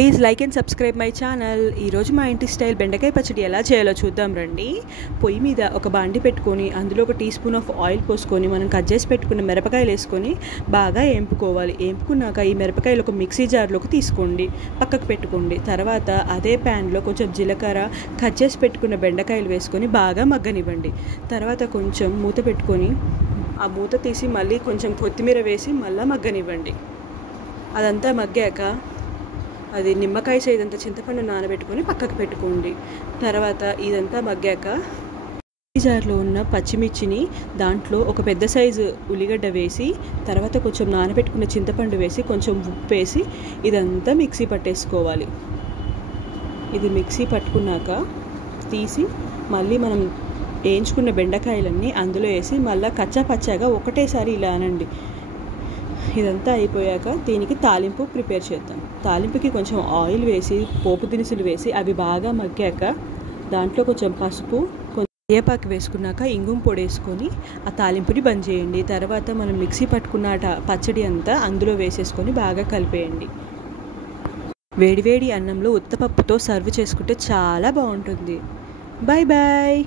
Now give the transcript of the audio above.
Please like and subscribe my channel. ఈరోజు మా ఇంటి స్టైల్ బెండకాయ పచ్చడి ఎలా చేయాలో చూద్దాం రండి. పొయ్యి మీద ఒక బాండి పెట్టుకొని అందులో ఒక టీ స్పూన్ ఆఫ్ ఆయిల్ పోసుకొని మనం కట్ చేసి పెట్టుకున్న మిరపకాయలు వేసుకొని బాగా వేపుకోవాలి. వేపుకున్నాక ఈ మిరపకాయలు ఒక మిక్సీ జార్లోకి తీసుకోండి, పక్కకు పెట్టుకోండి. తర్వాత అదే ప్యాన్లో కొంచెం జీలకర్ర, కట్ చేసి పెట్టుకున్న బెండకాయలు వేసుకొని బాగా మగ్గనివ్వండి. తర్వాత కొంచెం మూత పెట్టుకొని ఆ మూత తీసి మళ్ళీ కొంచెం కొత్తిమీర వేసి మళ్ళీ మగ్గనివ్వండి. అదంతా మగ్గాక అది నిమ్మకాయ సైజంత చింతపండు నానబెట్టుకొని పక్కకు పెట్టుకోండి. తర్వాత ఇదంతా మగ్గాక ఈ జార్లో ఉన్న పచ్చిమిర్చిని దాంట్లో ఒక పెద్ద సైజు ఉల్లిగడ్డ వేసి తర్వాత కొంచెం నానబెట్టుకున్న చింతపండు వేసి కొంచెం ఉప్పు వేసి ఇదంతా మిక్సీ పట్టేసుకోవాలి. ఇది మిక్సీ పట్టుకున్నాక తీసి మళ్ళీ మనం వేయించుకున్న బెండకాయలన్నీ అందులో వేసి మళ్ళీ కచ్చా పచ్చాగా ఒకటేసారి ఇలా అనండి. ఇదంతా అయిపోయాక దీనికి తాలింపు ప్రిపేర్ చేద్దాం. తాలింపుకి కొంచెం ఆయిల్ వేసి పోపు దినుసులు వేసి అవి బాగా మగ్గాక దాంట్లో కొంచెం పసుపు, కొంచెం కరివేపాకు వేసుకున్నాక ఇంగుం పొడి వేసుకొని ఆ తాలింపుని బంద్ చేయండి. తర్వాత మనం మిక్సీ పట్టుకున్న పచ్చడి అంతా అందులో వేసేసుకొని బాగా కలిపేయండి. వేడివేడి అన్నంలో ఉత్తపప్పుతో సర్వ్ చేసుకుంటే చాలా బాగుంటుంది. Bye bye.